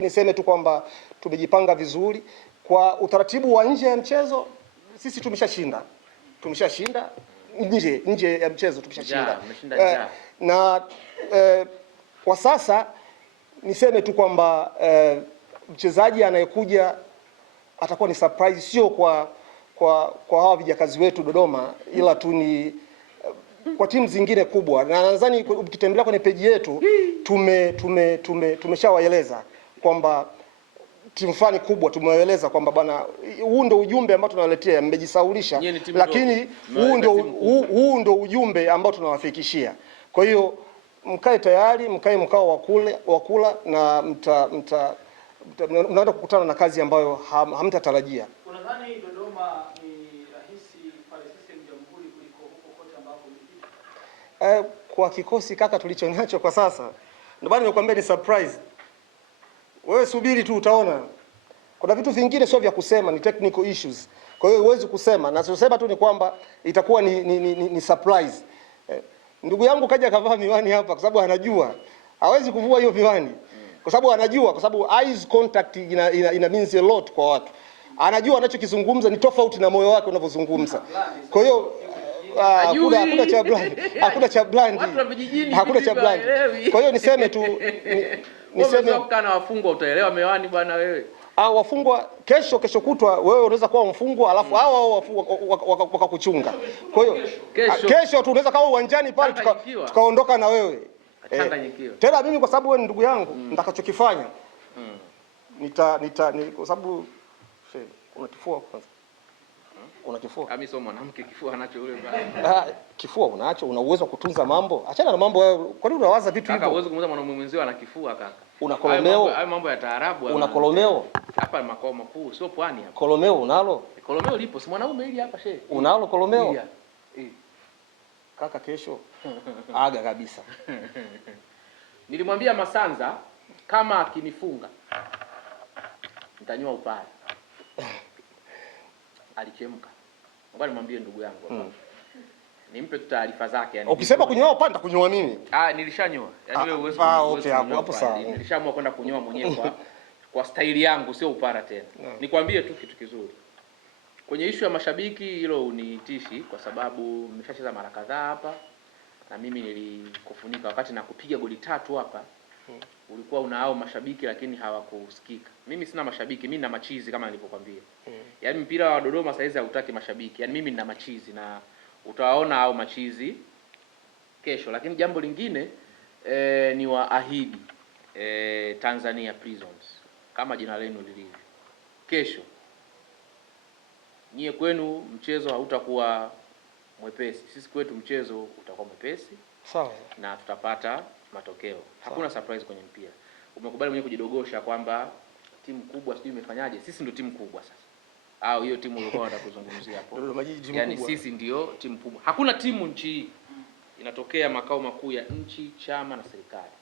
Niseme tu kwamba tumejipanga vizuri kwa utaratibu wa nje ya mchezo. Sisi tumeshashinda nje ya mchezo tumeshashinda, na kwa sasa niseme tu kwamba mchezaji anayekuja atakuwa ni surprise, sio kwa hawa vijakazi wetu Dodoma, ila tu ni kwa timu zingine kubwa, na nadhani ukitembelea kwenye peji yetu tumeshawaeleza kwamba timu fulani kubwa tumewaeleza kwamba bwana, huu ndio ujumbe ambao tunawaletea, mmejisaulisha, lakini huu ndio ujumbe ambao tunawafikishia. Kwa hiyo mkae tayari, mkae mkao wa kula, na mnaenda kukutana na kazi ambayo hamtatarajia. Unadhani Dodoma ni rahisi pale CCM Jamhuri kuliko huko kote ambako mlipita? Kwa kikosi kaka tulichonacho kwa sasa, ndio bado nimekuambia ni surprise. Wewe subiri tu utaona. Kuna vitu vingine sio vya kusema, ni technical issues. Kwa hiyo huwezi kusema, na sio tu ni kwamba itakuwa ni surprise. Ndugu yangu kaja kavaa miwani hapa kwa sababu anajua hawezi kuvua hiyo miwani. Kwa sababu anajua, kwa sababu eyes contact ina means a lot kwa watu. Anajua anachokizungumza ni tofauti na moyo wake unavyozungumza. Kwa hiyo hakuna cha blind. Hakuna cha blind. Hakuna cha blind. Kwa hiyo niseme tu niseme kana wafungwa utaelewa miwani bwana wewe. Wafungwa kesho kutwa wewe unaweza kuwa mfungwa alafu hao wakakuchunga. Kwa hiyo kesho tu unaweza kawa uwanjani pale tukaondoka na wewe. Tena mimi kwa sababu wewe ni ndugu yangu, nitakachokifanya kwa sababu una kifua kwanza. Una kifua. Mimi sio mwanamke, kifua anacho yule bwana. Kifua unacho, una uwezo wa kutunza mambo. Achana na mambo wewe. Kwa nini unawaza vitu hivyo? Kaka uwezo kumuuliza mwanamume mwenzio ana kifua kaka. Una kolomeo? Hayo mambo ya taarabu. Una kolomeo? Hapa makao makuu, sio pwani hapa. Kolomeo unalo? Kolomeo lipo, si mwanaume hili hapa shehe. Unalo kolomeo? Kaka kesho aga kabisa. Nilimwambia Masanza kama akinifunga nitanywa upara. Alichemka. Ngoja nimwambie ndugu yangu hapa. Nimpe taarifa zake yani. Ukisema kunyoa upande nitakunyoa mimi. Nilishanyoa. Yaani wewe uwezo. Okay, hapo sawa. Nilishaamua kwenda kunyoa mwenyewe kwa staili yangu, sio upara tena. Nikwambie tu kitu kizuri. Kwenye issue ya mashabiki hilo unitishi kwa sababu nimeshacheza mara kadhaa hapa na mimi nilikufunika wakati na kupiga goli 3 hapa. Ulikuwa unao mashabiki lakini hawakusikika. Mimi sina mashabiki, mimi nina machizi kama nilivyokuambia. Yaani mpira wa Dodoma saizi hautaki mashabiki. Yaani mimi nina machizi na utawaona hao machizi kesho. Lakini jambo lingine ni waahidi Tanzania Prisons kama jina lenu lilivyo. Kesho nyie kwenu mchezo hautakuwa mwepesi. Sisi kwetu mchezo utakuwa mwepesi. Sawa. Na tutapata matokeo. Hakuna surprise kwenye mpira. Umekubali mwenyewe kujidogosha kwamba timu kubwa sijui imefanyaje. Sisi ndio timu kubwa sasa. Au hiyo timu ulikuwa unataka kuzungumzia hapo. Yaani sisi ndio timu kubwa. Hakuna timu nchi inatokea makao makuu ya nchi, chama na serikali.